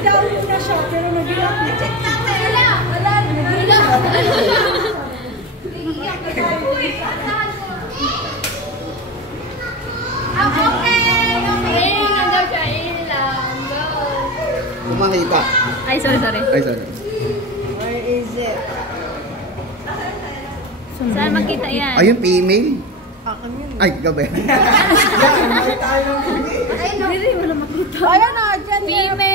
down na siya, pero nag-iyak na. Wala. Kumakita. Ay, sorry. Ay, sorry. Where is it? Saan makita yan? Ayun, female. Akin yun. Ay, gabi. Ayan na, dyan. Female.